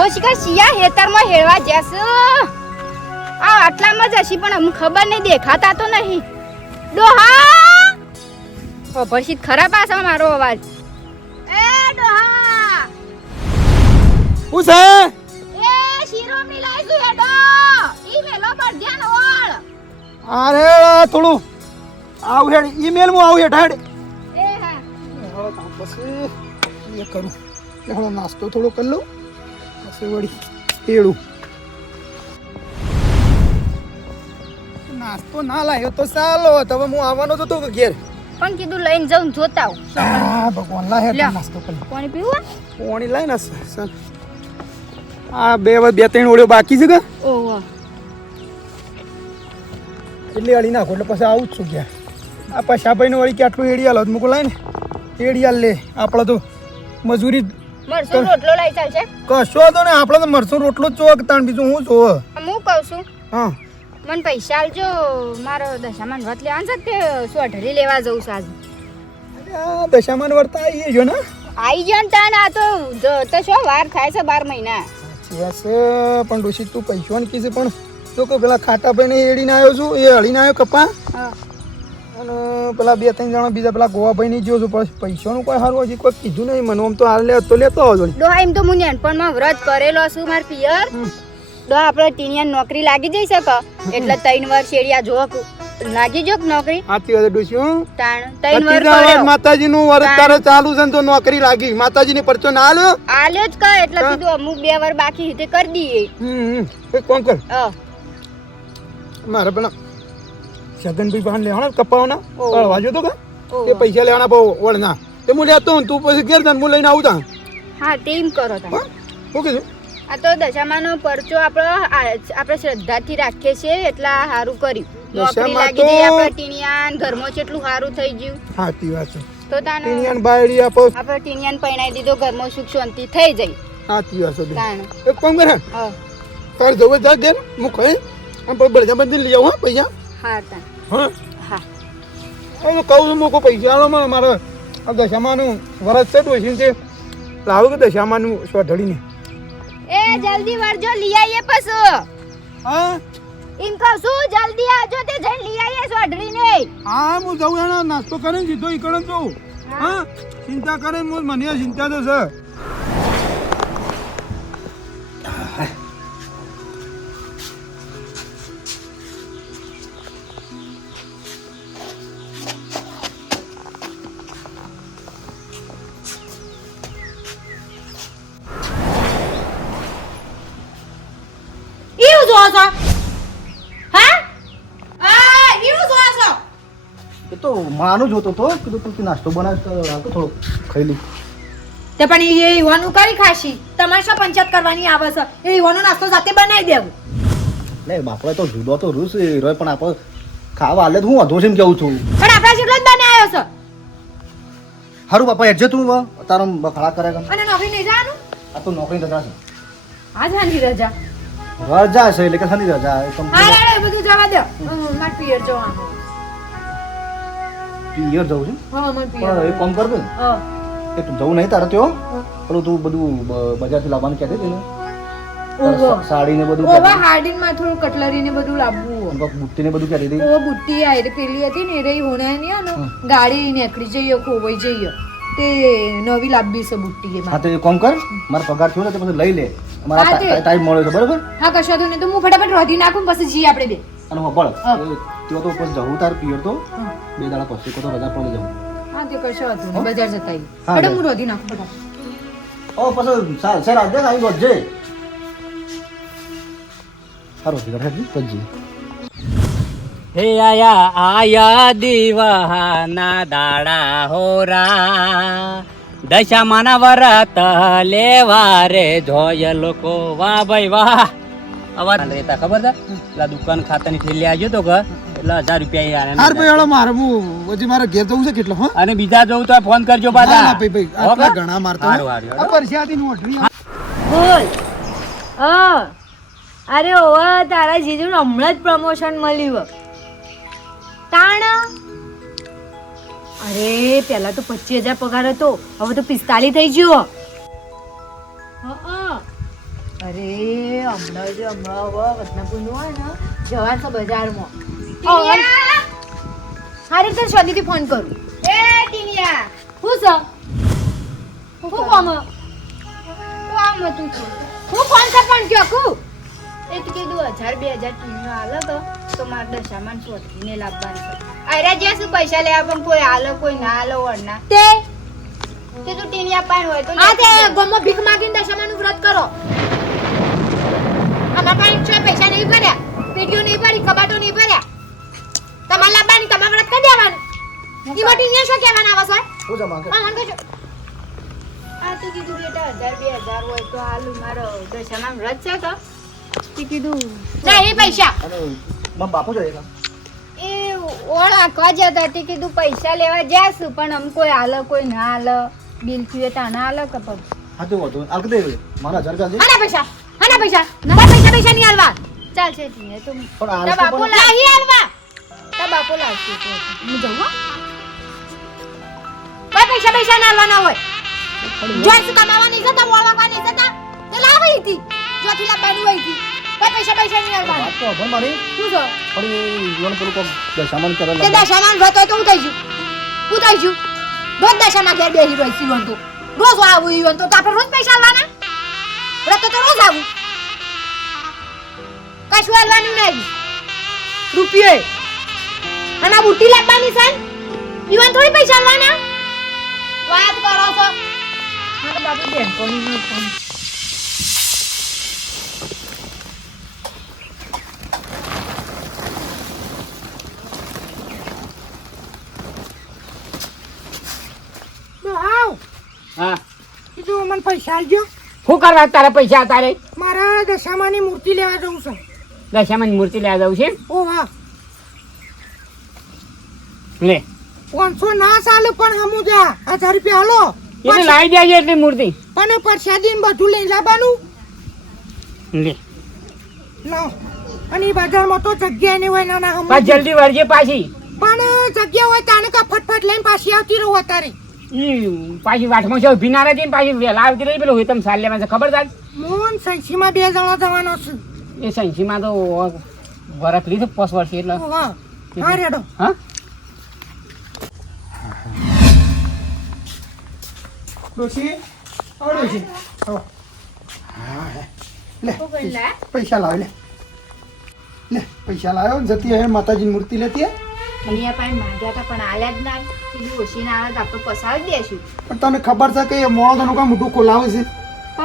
ડોહો શિકાર શિયા હેતરમાં હેળવા જશે આ આટલામાં જ હશી પણ અમને ખબર નહીં દેખાતા તો નહીં. ડોહા! ઓ ભરશીત ખરાબ આશે મારો અવાજ. એ ડોહા! હું છે? એ શિરોમણી લાઈશું હેડો. ઈ મેલો પર ધ્યાન ઓળ. અરે થોડું આવ હેડ ઈમેલમાં આવ હેડ હેડ. એ હા. હવે કામ પછી એ કરું. એટલે નાસ્તો થોડો કરી લઉં. પછી વળી. એડું. નાસ્તો ના લાવ્યો તો ચાલો. હવે હું આવવાનો જ હતો કે ઘેર. પણ કીધું લઈને જાઉં જોતા આવું? ભગવાન લાય લ્યો. નાસ્તો પાણી પીવું પાણી લાય ને સર આ બે વાર બે ત્રણ ઓળ્યો બાકી છે કે? ઓહો એટલે અડી નાખો એટલે પછી આવું જ છું ગયા આ પૈસાભાઈ વળી કે આટલું એડિયા લો મૂકો લાય ને. એડિયા લે આપણે તો મજૂરી મરસું રોટલો લઈ ચાલશે કશો તો ને આપણે તો મરસું રોટલો જ જોવો તાણ બીજું હું જોવો? હું કહું છું. હા. મને પૈસા આલજો મારો દશામાન વત લેવાનું છે તે સોઢરી લેવા જવું છે આજે? દશામાન વર્તા આવી ગયો ને? આઈ જાય ને તાન આ તો તો શું વાર થાય છે બાર મહિના? બસ છે પણ ઋષિ તું પૈસા ને કીધું પણ તો કે પેલા ખાટા ભાઈને એડીને આવ્યો છું એ હળીને આવ્યો કપા. હા. અને પેલા બે ત્રણ જણા બીજા પેલા ગોવા ભાઈ ની છું પણ પૈસાનું કોઈ હારું હજી કોઈ કીધું નહીં મને. આમ તો હાલ લે તો લેતો આવજો ડોહા એમ તો હું નાનપણમાં વ્રત કરેલો છું માર પિયર. ડોહા આપણે ટીનિયા નોકરી લાગી જઈ શકે? એટલે ત્રણ વર્ષ એડિયા જો લાગી જો નોકરી? સાચી વાત હું. તાણ ત્રણ વર્ષ માતાજી નું વર્ત તારે ચાલુ છે ને તો નોકરી લાગી. માતાજી માતાજીની પરચો ના આલ્યો? આલ્યો જ કહે એટલે કીધું અમુક બે વાર બાકી હિતે કરી દઈએ. હમ કોણ અ, મારે પેલા છગનભાઈ ભાન લેવાના કપાવાના? ઓહ. હળવા કા? કે એ પૈસા લેવાના બહુ વળના. એ હું લેતો હું તું પછી ઘેર હું લઈને આવું તા હા તેમ કરો તમે. શું કીધું? આ તો દશામાનો પરચો આપણો આપણે શ્રદ્ધાથી રાખીએ છીએ એટલા સારું કર્યું. નોકરી લાગી જઈ આપણે ટીણિયાન ઘરમાં કેટલું સારું થઈ ગયું. સાચી વાત છે. તો તાન ટીનિયાન બાયડી આપો. આપણે ટીણિયાન પરણાઈ દીધો ઘરમાં સુખ શાંતિ થઈ જાય. સાચી વાત છે. તાણ. એક કામ કરે હા. તાર જવું જા ઘેર હું ખાઈ આમ બળજા બધી લઈ આવું હા પૈસા. હા તાણ. હા? હા. કહું છું મૂકો પૈસા આવો મને મારે આ દશામાનું વરસ છે ડોશી છે લાવો કે દશામાનું સ્વઢળીને એ જલ્દી વળજો લઈ આવીએ પછી. હા? એમ કહું છું જલ્દી આવજો તે જઈને લઈ આવીએ સ્વઢળીને હા હું જઉં એનો નાસ્તો કરીને સીધો ઈકણ જઉં. હા. ચિંતા કરે મને ચિંતા તો છે. માનું જોતો તો કીધું તું નાસ્તો બનાવ થોડો ખાઈ લઉં. તે પણ એ ઈવાનું કરી ખાશી. તમારે શું પંચાયત કરવાની આવે છે? એ યુવાનો નાસ્તો જાતે બનાવી દેવું. એટલે બાપડે તો જુદો તો રૂસ રોય પણ આપણે ખાવા હાલે હું અધો છે કેવું છું. પણ આપણા જેટલો જ બનાવ્યો છે. હારું બાપા હેડજે તું તારો બખાડા કરે. અને નોકરી નહીં જવાનું? આ તો નોકરી રજા છે. આ જાની રજા. રજા છે એટલે કે રજા એ બધું જવા દો. માર પિયર જવાનું. પિયર જવું છે પણ એક કામ કર દે હા. એ તું જવું નહીં તારે ત્યાં પેલું તું બધું બજારથી લાવવાનું કહેતી હતી ને સાડી ને બધું ઓવા કહેતી માં થોડું કટલરી ને બધું લાવવું બુટ્ટી ને બધું કહેતી હતી ઓ બુટ્ટી આ રે પેલી હતી ને રે હોણા ની ને. ગાડી નીકળી જઈએ ખોવાઈ જઈએ. તે નવી લાવવી છે બુટ્ટી એ હા તો એક કામ કર. મારો પગાર થયો ને તે પછી લઈ લે. મારા ટાઈમ મળ્યો છે બરાબર? હા કશો તો નહીં. તો હું ફટાફટ રોધી નાખું પછી જઈએ આપણે બે. અને હોબળ હા. તેઓ તો પછી જવું તાર પિયર તો. બે દાડા પછી કો તો રજા પડે જવું. હા તે કશો હતું બજાર જતા આવીએ. હા, હું રોધી નાખું ફટાફટ. ઓ પછી સર સર આજે આવી ગોજે હારો દીકરા હેજી પછી હે આયા આયા દીવાના દાડા હોરા. દશામાના વરત લેવા રે જોય લોકો વાહ ભાઈ વાહ અવાજ રહેતા ખબર છે? પેલા દુકાન ખાતાની થેલી આવ્યો તો કે એટલે હજાર રૂપિયા ઈ હાર ભાઈ હાલો મારે હું હજી મારે ઘેર જવું છે કેટલો હા? અને બીજા જવું તો ફોન કરજો પાછા. ના ભાઈ ભાઈ હો ઘણા મારતો હારું, હારું, આ પરસ્યાથી નોટરી બોલ. હા. અરે ઓવા તારા જીજુને હમણાં જ પ્રમોશન મળ્યું તાણ? અરે પહેલા તો પચીસ હજાર પગાર હતો. હવે તો પિસ્તાલીસ થઈ ગયો અરે હમણાં જ હમણાં હવે વતનાપુરનું હોય ને જવાનું છે બજારમાં. હારી તને શાંતિથી ફોન કરું. એ ટીનિયા! હું છે? હું કોમ? કોમ હતું હું ફોન છે પણ કયો કુ? એ તો કીધું હજાર બે હજાર ટીનિયો હાલો તો તો મારે દશામાન શોધીને લાવવાનું છે. અરે જ્યાં શું પૈસા લેવા પણ કોઈ હાલો કોઈ ના હાલો વરના તે તે? તું ટીનિયા પાન હોય તો આ તે લેતી ભીખ માગીને દશામાનું વ્રત કરો. આમાં કાંઈ છે પૈસા નહીં ભર્યા પેટીઓ નહીં ભરી કબાટો નહીં ભર્યા. તમારે લાવવાની તમારે વ્રત કરી દેવાનું. ઈ મોટી અહીંયા શું કહેવાના આવે છે શું છે માંગે હા મને આ તો કીધું બેટા હજાર બે હજાર હોય તો હાલું મારો દશામાન વ્રત છે તો. તે કીધું ના એ પૈસા. અને મારા જોઈએ કા એ ઓળ આંકવા જતા તે કીધું પૈસા લેવા જાશું પણ આમ કોઈ હાલ કોઈ ના હાલ. બિલ થયું તો ના હાલો કે હા તો વધુ આલ દે. મારા હજાર રૂપિયા આના પૈસા આના પૈસા. ના. પૈસા પૈસા નહીં હાલવા? ચાલશે ટીને તો પણ તા બાપુ પણ લાવ નહીં હાલવા. તા બાપુ લાવશે તો. હું જઉં કોઈ પૈસા પૈસા ના હાલવાના હોય. જોઈસ કમાવા નહીં જતા વળવા નહીં જતા તે લાવી હતી. જોથી લાવવાની હોય હતી કોઈ પૈસા પૈસા નહીં હાલવાના. તો ભણ મારી. શું છો? પડી એ યુવાન કો દશામાન કરે તે દશામાં ભતો તો હું થઈ જઉં હું થઈ જઉં રોજ દશામાં ઘેર બેસી રહી સીવન તો. રોજ આવું ઈવન તો. આપણે રોજ પૈસા આલવાના રતો તો રોજ આવું. કશું આલવાનું નહીં. રૂપિયે. અને આ બુટ્ટી લાવવાની છે? ઈવન થોડી પૈસા આલવાના? વાત કરો છો. મારા બાપુ બેનપણીનો ફોન? આવ. હા. કીધું મને પૈસા આલજો. શું કરવા તારા પૈસા તારે? મારા દશામાની મૂર્તિ લેવા જવું છે. દશામાં મૂર્તિ લેવા જવું છે. ઓ વાહ. લે. પાંચસો ના ચાલે પણ હમું જા. હજાર રૂપિયા હાલો. એટલે લાવી દેજે એટલી મૂર્તિ. પણ પરસાદી બધું લઈ લાવવાનું. લે. લાવ અને બજારમાં તો જગ્યા નહીં હોય નાના ના પાછ જલ્દી વળજે પાછી. પણ જગ્યા હોય તાને કા ફટફટ લઈને પાછી આવતી રહું અત્યારે. ઈ પાછી વાટમાં છે ઊભી ના પાછી વેલા આવતી રહી પેલો હેતમ સાલ લેવા છે. ખબર થાય મોહન સંસીમાં બે જણા જવાનો છે. એ સંસીમાં તો વરખ લીધું પોસ વર્ષે એટલે. હા રેડો. હા? ડોશી આવો ડોશી. આવો. લે લે? પૈસા લાવ લે. લે પૈસા લાવ્યો જતી હવે માતાજીની મૂર્તિ લેતી અહીંયા પાસે માંગ્યા હતા પણ આલ્યા જ ના. કીધું ઓછી ના આવે તો આપણે પસાવી દેશું. પણ તને ખબર છે કે મોડો મોણો કાં મોટું ખોલાવે છે?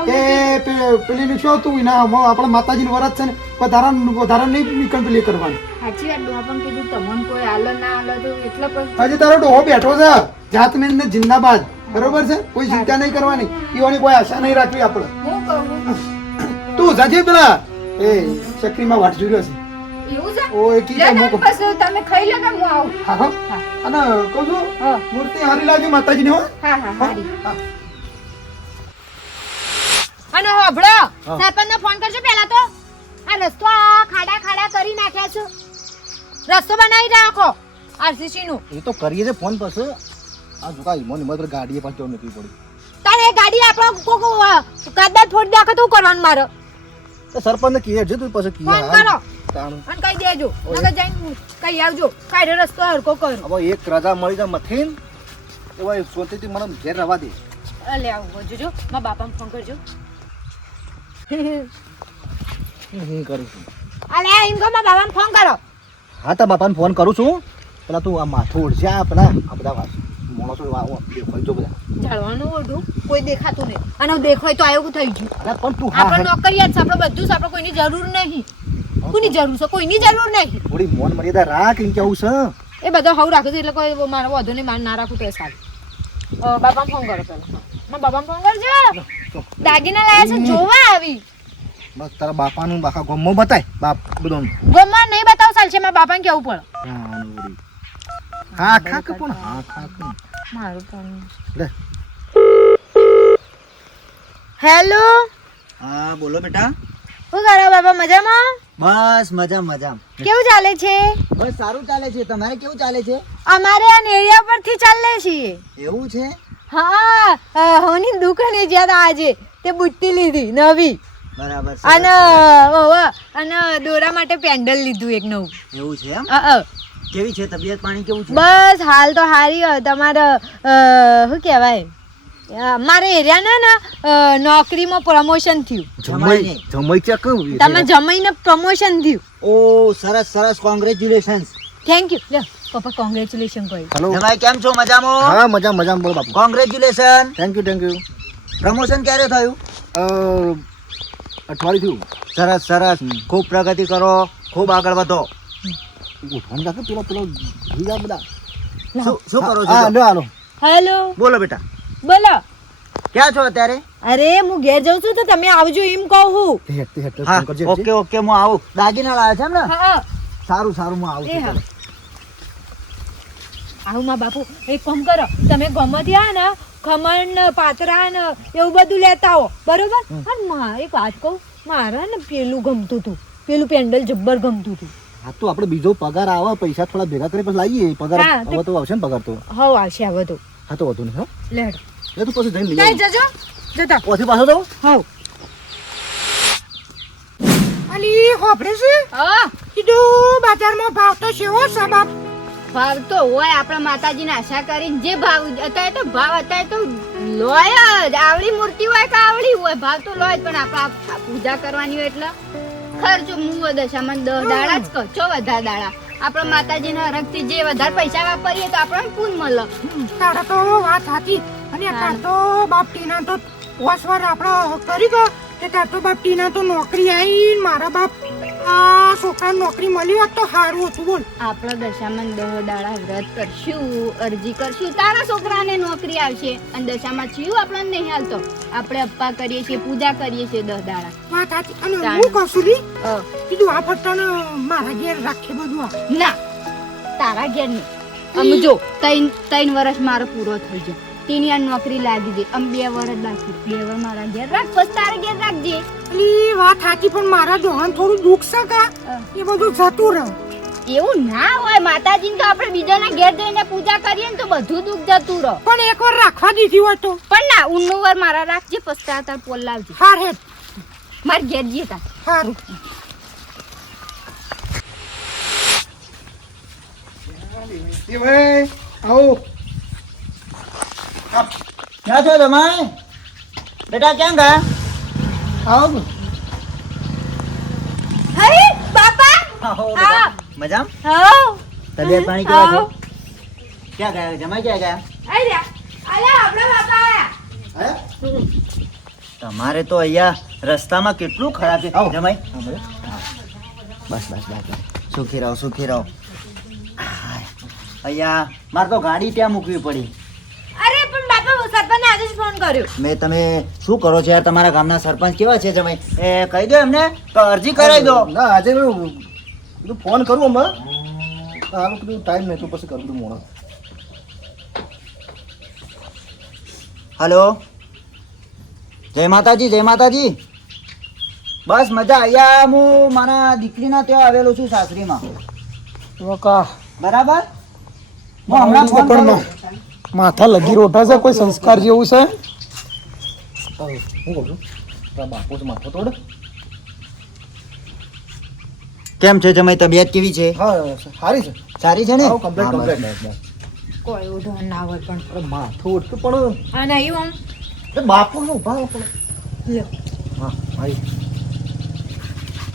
એ પે- પેલીનું શું હતું? એના આપણે માતાજીનું વરત છે ને વધારા વધારા નહીં નીકળ પેલી કરવાની. સાચી વાત ડોહા પણ કીધું તમને કોઈ આલો ના આલો તો એટલે પણ હજી તારો ડોહો બેઠો છે. જાતને ને જિંદાબાદ. બરોબર છે? કોઈ ચિંતા નહીં કરવાની. એવાની કોઈ આશા નહીં રાખવી આપણે. હું કહું તું જાજે પેલા. એ ચકરીમાં વાટ જોઈ રહ્યો છે. અને કહું છું મૂર્તિ હારી લાગ્યું માતાજીની હો. હા હા હા હા. અને હોભળો. સરપંચને ફોન કરજો પહેલા તો. આ રસ્તો આ ખાડા ખાડા કરી નાખ્યા છે. રસ્તો બનાવી રાખો આરસીસી નું એ તો કરીએ છે ફોન પર આ જુકા ઈમો નિમો પર ગાડીએ પાછો નથી પડી. તારે ગાડી આપણો કોકો કદાચ ફોડી નાખે તો કરવાનું મારે? તો સરપંચ કીએ જો તું પછી કીએ. ફોન કરો. અને કહી દેજો. નકર જઈને કહી આવજો. કાઢે રસ્તો હરકો કરો. હવે એક રજા મળી જાય મથીન એવા સોતીથી મને ઘેર રવા દે. અલે આવું જોજો. મારા બાપાને ફોન કરજો. હું કરું છું અલે એમ કહો મારા બાપાને ફોન કરો. હા તો બાપાને ફોન કરું છું. પેલા તું આ માથું ઉડશે આ પેલા આ બધા વાત. માણસો દેખાય જો બધા. જાળવાનું ઓઢું કોઈ દેખાતું નહીં. અને દેખાય તો આવું થઈ ગયું. અરે પણ તું આપણે હા. નોકરિયાત છે આપણે બધું છે આપણે કોઈની જરૂર નહીં. કોની જરૂર છે કોઈની જરૂર નહીં. થોડી મોન મર્યાદા રાખ એમ કેવું છે? એ બધા હવ રાખે છે એટલે કોઈ મારો વધુ નહીં મારે ના રાખું તો સારું. બાપાને ફોન કરો પેલા બાપાને ફોન કરજો. દાગીના લાયા છે જોવા આવી. બસ તારા બાપાનું બાકા ગમો બતાય બાપ બધો ગમો નહીં બતાવ ચાલશે મારા બાપાને કેવું પડે. હા ખાક પણ હા ખાક મારું પણ. લે. હેલો? હા બોલો બેટા. શું કરો બાપા મજામાં? બસ મજા મજા. કેવું ચાલે છે? બસ સારું ચાલે છે. તમારે કેવું ચાલે છે? અમારે આ નેરિયા પરથી ચાલે છીએ એવું છે? હા હોની દુકાને જ્યાં તા આજે. તે બુટ્ટી લીધી નવી. બરાબર અને સરસ. અને દોરા માટે પેન્ડલ લીધું એક નવું. એવું છે એમ. કેવી છે તબિયત પાણી કેવું છે? બસ હાલ તો હારી હોય તમારે શું કહેવાય? મારે એરિયાના ને નોકરીમાં પ્રમોશન થયું. જમાઈ જમાઈ ચક તમે જમાઈને પ્રમોશન થયું. ઓ સરસ સરસ કોંગ્રેચ્યુલેશન્સ થેન્ક યુ લ્યો. પપ્પા કોંગ્રેચ્યુલેશન કહ્યું હેલો ભાઈ કેમ છો? મજામાં? હા મજા મજામાં બોલો બાપુ. Congratulation thank you thank you promotion ક્યારે થયું? અઠવાડિયું સરસ સરસ. ખૂબ પ્રગતિ કરો. ખૂબ આગળ વધો. ઉઠવાનું રાખે પેલો પેલો જાય બધા. શું શું કરો છો? લો હાલો. હેલો બોલો બેટા. બોલો. ક્યાં છો અત્યારે? અરે હું ઘેર જઉં છું તો તમે આવજો એમ કહું ઓકે ઓકે હું આવું. દાગીના લાવ્યા છે એમ ને સારું સારું હું આવું છું. આવું માં બાપુ એક કામ કરો તમે ગમતી આ ને ખમણ ને પાતરા ને એવું બધું લેતા આવો બરોબર? અને મા એક વાત કહું મારા ને પેલું ગમતું હતું પેલું પેન્ડલ જબ્બર ગમતું હતું હા તો આપણે બીજો પગાર આવે પૈસા થોડા ભેગા કરી પછી લાવીએ. પગાર હવે તો આવશે ને પગાર તો. હવ આવશે આ બધું હા તો વધુ નહીં હો. લેડ. એ તું પછી જઈને લઈ જજો. જતા. ઓથી પાછો તો હવ. અલી હોભળે છે? હા. કીધું બજારમાં ભાવ તો છે છે બાપ. ભાવ તો હોય આપણા માતાજીને આશા કરીને જે ભાવ અત્યારે તો ભાવ અત્યારે તો લોય જ. આવડી મૂર્તિ હોય કે આવડી હોય ભાવ તો લોય જ પણ આપણે પૂજા કરવાની હોય એટલે ખર્ચો મું દશામાં દસ દાડા જ ખર્ચો વધારે દાડા? આપણા માતાજીના હરખથી જે વધારે પૈસા વાપરીએ તો આપણને પૂન મળે. તારા તો વાત હતી અને તાર તો બાપ ટીના તો વસવાર આપણો કરી ગયો કે તાર તો બાપટીના તો નોકરી આવી મારા બાપ આ છોકરાને નોકરી મળી હોત તો સારું હતું બોલ. આપણા દશામાં દહ દાડા વ્રત કરશું અરજી કરશું તારા છોકરાને નોકરી આવશે. અને દશામાં છીયું આપણને નહીં હાલતો. આપણે અપ્પા કરીએ છીએ પૂજા કરીએ છીએ દહ દાડા. વાત સાચી. અને હું કશું લી, કીધું આ ફટાને મારા ઘેર રાખે બધું આ. ના તારા ઘેર નહીં. સમજો જો ત્રણ ત્રણ વર્ષ મારો પૂરો થઈ ગયો. તેની આ નોકરી લાગી દે આમ બે વર્ષ બાકી. બે વર્ષ મારા ઘેર રાખ પછી તારા ઘેર રાખજે. અલી વાત સાચી પણ મારા દોહન થોડું દુઃખ છે કા? એ બધું જતું રહે. એવું ના હોય માતાજીને તો આપણે બીજાના ઘેર જઈને પૂજા કરીએ ને તો બધું દુઃખ જતું રહો. પણ એકવાર રાખવા દીધી હોય તો. પણ ના ઉન્નું વાર મારા રાખજે પછી તારા તાર પોલ લાવજે. હાર હે માર ઘેર જઈએ તાર. સારું એ ભાઈ આવો. ક્યાં છો તમે? બેટા ક્યાં ગયા? આવો અરે બાપા! આવો બેટા. મજામ? આવો તબિયત પાણી કેવા છો? ક્યાં ગયા? જમાઈ ક્યાં ગયા? અલ્યા અલ્યા આપણા બાપા આયા. તમારે તો અહીંયા રસ્તામાં કેટલું ખરાબ છે. જમાઈ. બસ બસ બસ. સુખી રહો સુખી રહો. અહીંયા મારે તો ગાડી ત્યાં મૂકવી પડી. અરે સરપંચને કર્યું? મેં તમે શું કરો છો યાર? તમારા ગામના સરપંચ કેવા છે જમાઈ? એ કહી દો એમને તો અરજી કરાવી દો. ના આજે મેં ફોન કરું હમણાં. હાલું કીધું ટાઈમ નહીં તો પછી કરું બધું મોડો. હલો? જય માતાજી જય માતાજી. બસ મજા. અહીંયા હું મારા દીકરીના ત્યાં આવેલો છું સાસરીમાં. બરાબર? હું હમણાં ફોન માથા લગી રોટા છે કોઈ સંસ્કાર જેવું છે? હું કહું છું તારા બાપુ છે માથો તોડ કેમ છે જમાઈ તબિયત કેવી છે? હા સારી છે સારી છે ને કમ્પ્લીટ કમ્પ્લીટ હા. કોઈ ઉધો ના હોય પણ. માથું ઉઠતું પણ. આ નહીં આમ. એ બાપુ નું ભાવ પણ. હા આવી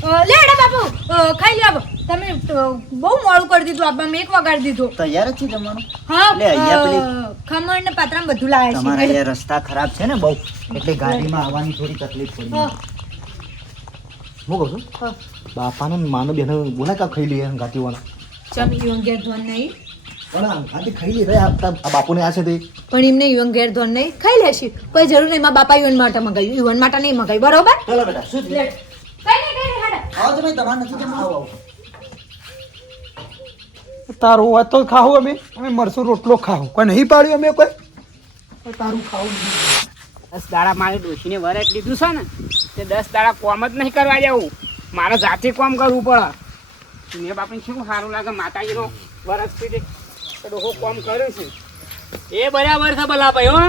અ, લે એડા બાપુ. ખાઈ લે આવો. તમે બહુ મોડું કરી દીધું આપવા મેં એક વગાડી દીધો. તૈયાર જ છે જમવાનું હા લે, અહીંયા પેલી- ખમણ ને પાત્રા બધું લાયા તમારા છે અહીંયા રસ્તા ખરાબ છે ને બહુ. એટલે ગાડીમાં આવવાની થોડી તકલીફ પડી. હું. કહું છું. બાપાને ને માનો બેન બોલા કા ખાઈ લઈએ ગાતી વાળા ચમ ઈવન ધોન નહીં. પણ ખાઈ રે આ આ બાપુને આ છે તે. પણ એમને ઈવન ઘેર ધોન નહીં. ખાઈ લેશી. કોઈ જરૂર નહીં. મા બાપા ઈવન માટે મગાવ્યું. ઈવન માટે નહીં મગાવ્યું. બરોબર? ચલો બેટા શું કઈ નહીં હેડા. આવો તમારે નથી જમવાનું? તારું હોય તો ખાવું અમે. અમે મરસું રોટલો ખાવું. કોઈ નહીં પાડ્યું અમે કોઈ? તારું ખાવું દસ દાડા મારે ડોશીને વરસ લીધું છે ને તે દસ દાડા કોમ જ નહીં કરવા જવું મારે જાતે કોમ કરવું પડે. મેં બાપને શું સારું લાગે માતાજીનો વરસ પીધે તો ડોહો કોમ કર્યું છે. એ બરાબર છે ભલા ભાઈ હો.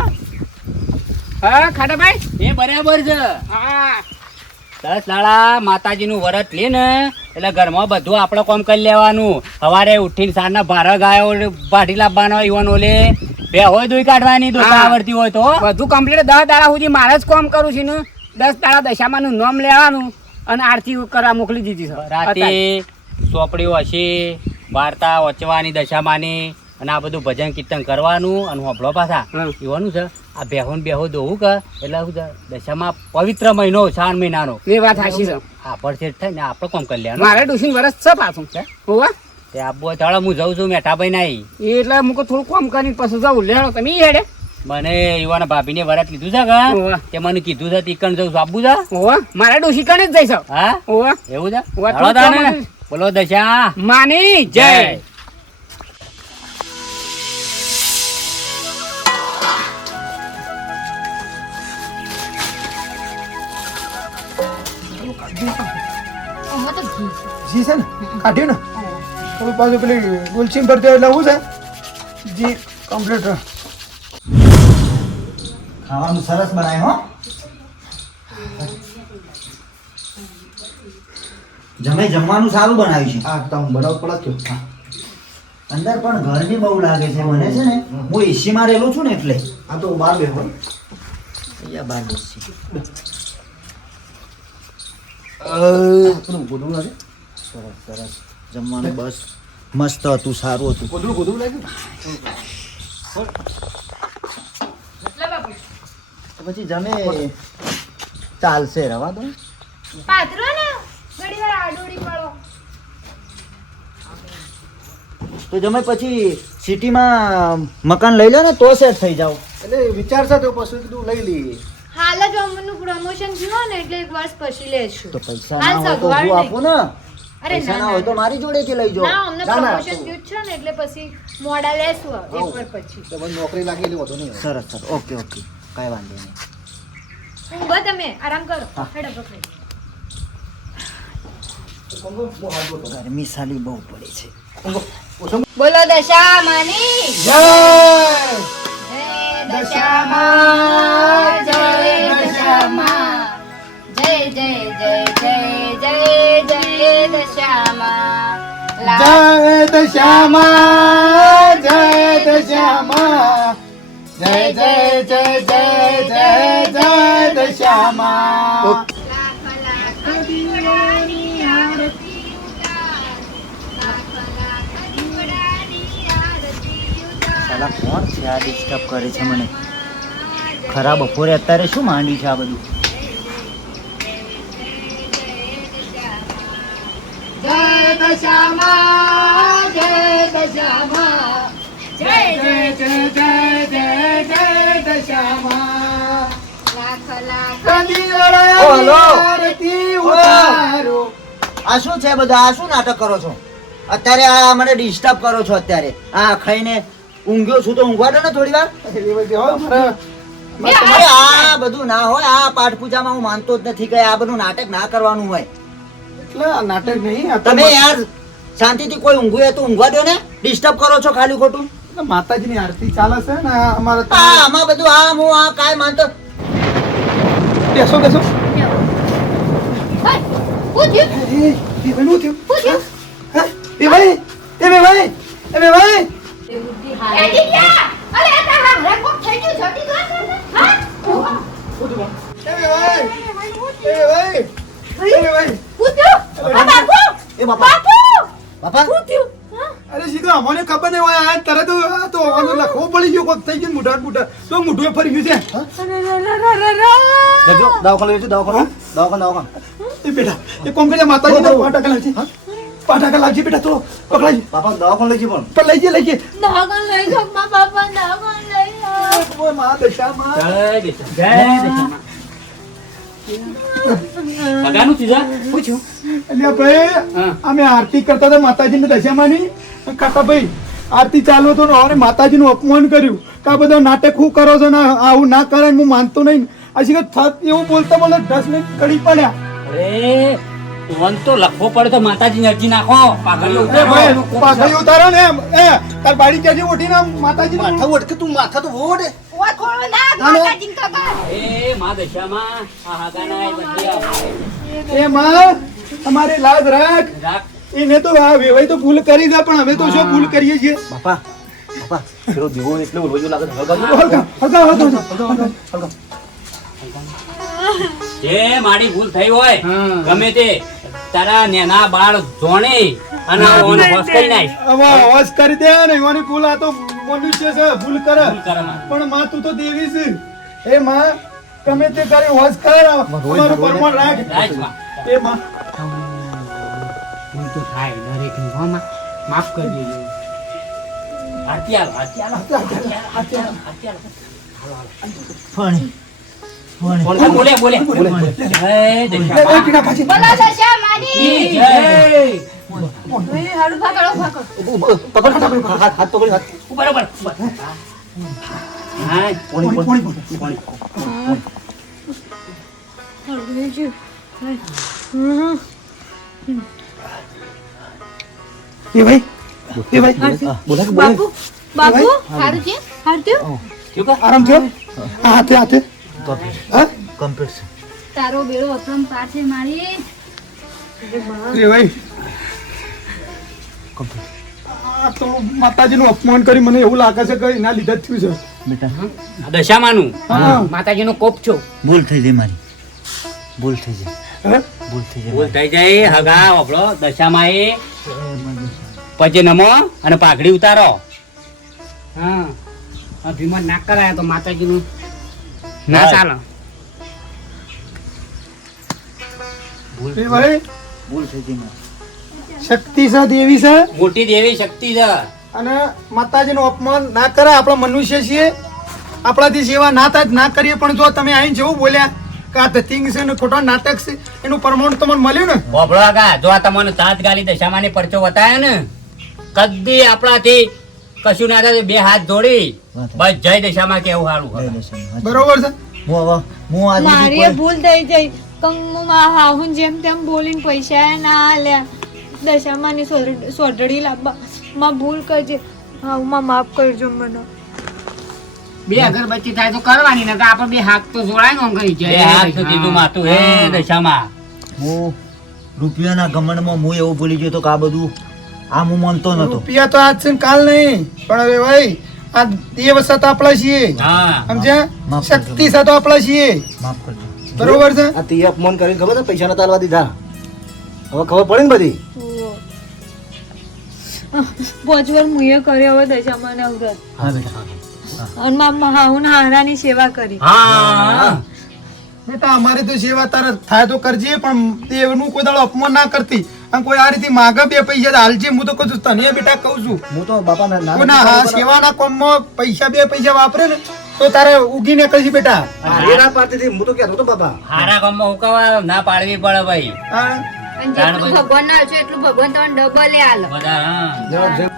હા ખાટાભાઈ? એ બરાબર છે. હા. દસ દાડા માતાજીનું વરત લે ને. એટલે ઘરમાં બધું આપણે કોમ કરી લેવાનું. સવારે ઉઠીને સાંજના ભારા ગાયો પાટી લાવવાનો ઈવાનો લે. બે હોય દોઈ કાઢવાની દોતા આવડતી હોય તો. બધું કમ્પ્લીટ દસ દાડા સુધી મારે જ કોમ કરું છું ને. દસ દાડા દશામાનું નામ લેવાનું અને આરતી કરવા મોકલી દીધી છે. રાતે ચોપડીઓ હશે વાર્તા વચવાની દશામાની અને આ બધું ભજન કીર્તન કરવાનું અને હોભળો પાછા. એવાનું છે. આ બેહો ને બેહો દોવું કે? એટલે શું છે દશામાં પવિત્ર મહિનો શ્રાવણ મહિનાનો. એ વાત સાચી છે. આ પડછેટ થાય ને આપણે કોમ કરી લેવાનું. મારે ડુસીન વરસ છે પાછું. હોવા. તે આબુ ચાલો હું જઉં છું મેઠાભાઈ નાઈ. એટલે હું થોડું કોમ કરીને પછી જઉં. લેણો તમે હેડે. મને યુવાના ભાભીને વરાત લીધું છે કે. તે મને કીધું છે તીકણ જવું છું. આબુ છે હોવા. મારા ડોસી કણે જ જઈશ. હા? હોવા. એવું છે. બોલો દશા. માની જય. જી છે ને કાઢ્યું ને થોડું પાછું પેલી ગુલચીન પર એટલે શું છે જી કમ્પ્લીટ ખાવાનું સરસ બનાવ્યું હો જમે જમવાનું સારું બનાવ્યું છે હા તમે બનાવ પડે હા અંદર પણ ગરમી બહુ લાગે છે મને છે ને હું એસીમાં રહેલું છું ને એટલે આ તો બહાર બે હોય અહીંયા બહાર બેસી. ગોદડું લાગે? સરસ સરસ. જમવાનું બસ. મસ્ત હતું સારું હતું. લાગ્યું તો પછી જમે. ચાલશે રવા તો પાથરો ને? ઘડી વાર આડોડી પડો તો જમે પછી સિટીમાં મકાન લઈ લો ને તો સેટ થઈ જાવ એટલે વિચાર છે તો પછી કીધું લઈ લઈએ. હાલ જ અમરનું પ્રમોશન થયું ને એટલે એક વર્ષ પછી લેશું. તો પૈસા ના હોય તો હું આપું ને? અરે ના, ના હોય તો મારી જોડેથી લઈ જાઓ. ના અમને પ્રમોશન થયું છે ને એટલે પછી મોડા લેશું એક વાર પછી. તો નોકરી લાગી એટલે વધુ નહીં સરસ સરસ. Okay okay. કઈ વાંધો નહીં. ઊંઘો તમે આરામ કરો. હેડો પકડી. ગરમી સાલી બહુ પડે છે. બોલો દશા માની જય દશા જય જય શ્યામા જય શ્યામા જય જય જય જય જય જય ઉતાર. સાલા કોણ છે આ ડિસ્ટર્બ કરે છે મને ખરાબ બપોરે અત્યારે શું માંડી છે આ બધું જય દશામાં જય દશામાં જય જય જય જય જય જય દશામાં લાખ લાખ દીવડાની ઉતારો આ શું છે બધા આ શું નાટક કરો છો અત્યારે આ મને ડિસ્ટર્બ કરો છો અત્યારે આ ખાઈને ઊંઘ્યો છું તો ઊંઘવા દો ને થોડી વાર આ બધું ના હોય આ પાઠ પૂજામાં હું માનતો જ નથી કે આ બધું નાટક ના કરવાનું હોય એટલે આ નાટક નહીં તમે યાર શાંતિથી કોઈ ઊંઘવું હોય તો ઊંઘવા દો ને. ડિસ્ટર્બ કરો છો ખાલી ખોટું. માતાજીની આરતી ચાલે છે ને આ અમારે હા આમાં બધું આ હું આ કાય માનતો બેસો બેસો? એ બાપુ! બાપા. શું થયું? હા? અરે સીધો અમને ખબર નહીં હોય આ તરત તો આનો લખવો પડી ગયો કોક થઈ ગયું મુઢા મુઢા તો મુઢો ફરી ગયું છે. લેજો દવાખાને લેજો દવાખાને. દવાખાને દવાખાને. એ બેટા એ કોમ માતાજી ના પાટા લાવજે પાટા લાવજે બેટા તો પકડાજી બાપા દવાખાને લેજો પણ. પણ લઈ જે લઈ જે દવાખાને લઈ મારા બાપા દવાખાને લઈ ઓય મા દશામાં જય દશા. જય દશામાં ભગાનું તીજા પૂછ્યું એટલે ભાઈ અમે આરતી કરતા હતા માતાજીની દશામાની. કાકા ભાઈ આરતી ચાલુ હતો ને હવે માતાજીનું અપમાન કર્યું. કા બધા નાટક શું કરો છો ને આવું ના કરાય હું માનતો નહીં. હજી કે થત એવું બોલતા બોલતા દસ મિનિટ કડી પડ્યા. અરે વન તો લખવો પડે તો માતાજી અરજી નાખો. પાઘડી ઉતારો. ને એ તાર બાડી કેજી ઉઠીને આમ માતાજી માથા ઓઢ તું માથા તો ઓઢ. ઓય ખોળો ના માતાજીને કાકા એ માં દશામાં આ હાગાના એ એ માં તમારે લાજ રાખ. રાખ. એને તો આ વેવાઈ તો ભૂલ કરી દે પણ અમે તો શું ભૂલ કરીએ છીએ? બાપા બાપા પેલો દીવો એટલે ઓલો લાગે. જે મારી ભૂલ થઈ હોય. ગમે તે. તારા નેના બાળ જોણે અને ઓને કરી નાખ. હવે અવાજ કરી દે ને એવાની ભૂલ આ તો મનુષ્ય છે ભૂલ કરે. ભૂલ કરે માં. પણ માં તું તો દેવી છે. એ માં તમે તે તારી હોશ કર અમારું પરમણ રાખ. રાખમાં. એ માં. તો થાય દરેકની હો માં. માફ કરી દેજો બોલે, બોલે, બોલે. એ, ભાઈ એ ભાઈ. બોલા બાપુ બાપુ સારું છે હાર્યું શું આરામ થયો? આ હાથે હાથે. હા તારો બેડો અતમ પાર છે મારી. એ ભાઈ. આ તો માતાજીનું અપમાન કરી મને એવું લાગે છે કે એના લીધે થયું છે. બેટા. દશામાનું. માતાજીનો કોપ છો. ભૂલ થઈ જાય મારી. ભૂલ થઈ જાય. ભૂલ થઈ ગઈ ભૂલ થઈ જાય. હગા દશામાં એ પછી નમો અને પાઘડી ઉતારો. હા. આ ભીમા નાક કરાયા તો માતાજીનું. ના ચાલો. એ ભાઈ ભૂલ થઈ ગઈ શક્તિ છે દેવી છે? મોટી દેવી શક્તિ છે. અને માતાજીનું અપમાન ના કરે આપણે મનુષ્ય છીએ. આપણાથી સેવા ના થાય ના કરીએ પણ જો તમે અહીં જેવું બોલ્યા કે આ ધતિંગ છે ને ખોટા નાટક છે એનું પ્રમાણ તમને મળ્યું ને? બોબડો આગા જો આ તમને સાત ગાલી દશામાં ની પરચો બતાયો ને કદી આપણાથી કશું ના થાય બે હાથ જોડી. બસ જય દશામાં કેવું સારું જય. બરોબર છે? હું હવે હું આજે મારી ભૂલ થઈ જઈ કંગમાં હાહુન જેમ તેમ બોલીને પૈસા ના આલ્યા. દશામાં ની સોઢડી લાવવા માં ભૂલ કરજે. હાઉમાં માફ કરજો મને. બે અગરબત્તી થાય તો કરવાની નકર આપણે બે હાથ તો જોડાય ને કરી બે હાથ તો દીધું માતું હે. દશામાં. હું રૂપિયાના ઘમંડમાં હું એવું ભૂલી ગયો તો કે આ બધું આ હું માનતો નતો રૂપિયા તો આજ છે ને કાલ નહીં પણ હવે ભાઈ આ દેવ સાથે આપણા છીએ. સમજ્યા? શક્તિ સાથે આપણા છીએ. બરોબર છે? આ તે અપમાન કરીને ખબર છે પૈસા નતા આલવા દીધા. હવે ખબર પડી ને બધી? પાંચ વાર મુએ કર્યો હવે દશામાના વ્રત હા બેટા. અને માં હાહુન હારાની સેવા કરી. હા. બેટા અમારી તો સેવા તારે થાય તો કરજે પણ દેવનું કોઈ દાડો અપમાન ના કરતી. અને કોઈ આ રીતે માગે બે પૈસા તો હાલજે હું તો કહું છું તને બેટા કહું છું. હું તો બાપા ના- ના કોના હા સેવાના કોમમાં પૈસા બે પૈસા વાપરે ને તો તારે ઉગીને કહીશ બેટા. એ ના પાડતી હું તો કહેતો તો બાપા. હારા કોમમાં હુકાવા ના પાડવી પડે ભાઈ. હા. અને જેટલું ભગવાન ના આવશે એટલું ભગવાન તમને ડબલ આલે. બધા હા. જય- જય-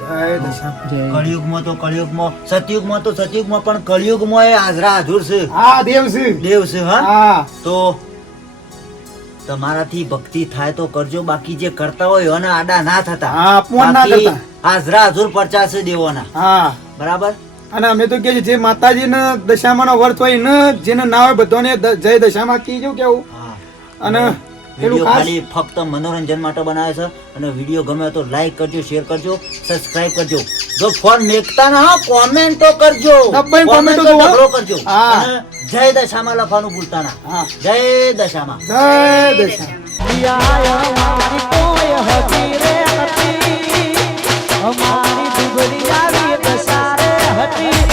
જય દશા કળિયુગમાં તો કળિયુગમાં સતયુગમાં તો સતયુગમાં પણ કળિયુગમાં એ હાજરા હાજર છે. હા દેવ છે. દેવ છે હા? હા. તો તમારાથી ભક્તિ થાય તો કરજો બાકી જે કરતા હોય એના આડા ના થતા. હા, અપમાન ના કરતા. હાજરા હાજર પરચા છે દેવોના. હા. બરાબર? અને અમે તો કે જે માતાજીને દશામાનો વર્ત હોય ને જેને ના હોય બધાને જય દશામાં કીધું કેવું. અને વીડિયો ખાલી ફક્ત મનોરંજન માટે બનાવે છે અને વીડિયો ગમે તો લાઈક કરજો શેર કરજો સબસ્ક્રાઇબ કરજો. જો ફોન મેકતા ના કોમેન્ટો કરજો. કોમેન્ટો ઝઘડો કરજો. જય દશામાં લખવાનું ભૂલતા ના. જય દશામાં. જય દશા અમારી દુબળી આવી દશા હતી.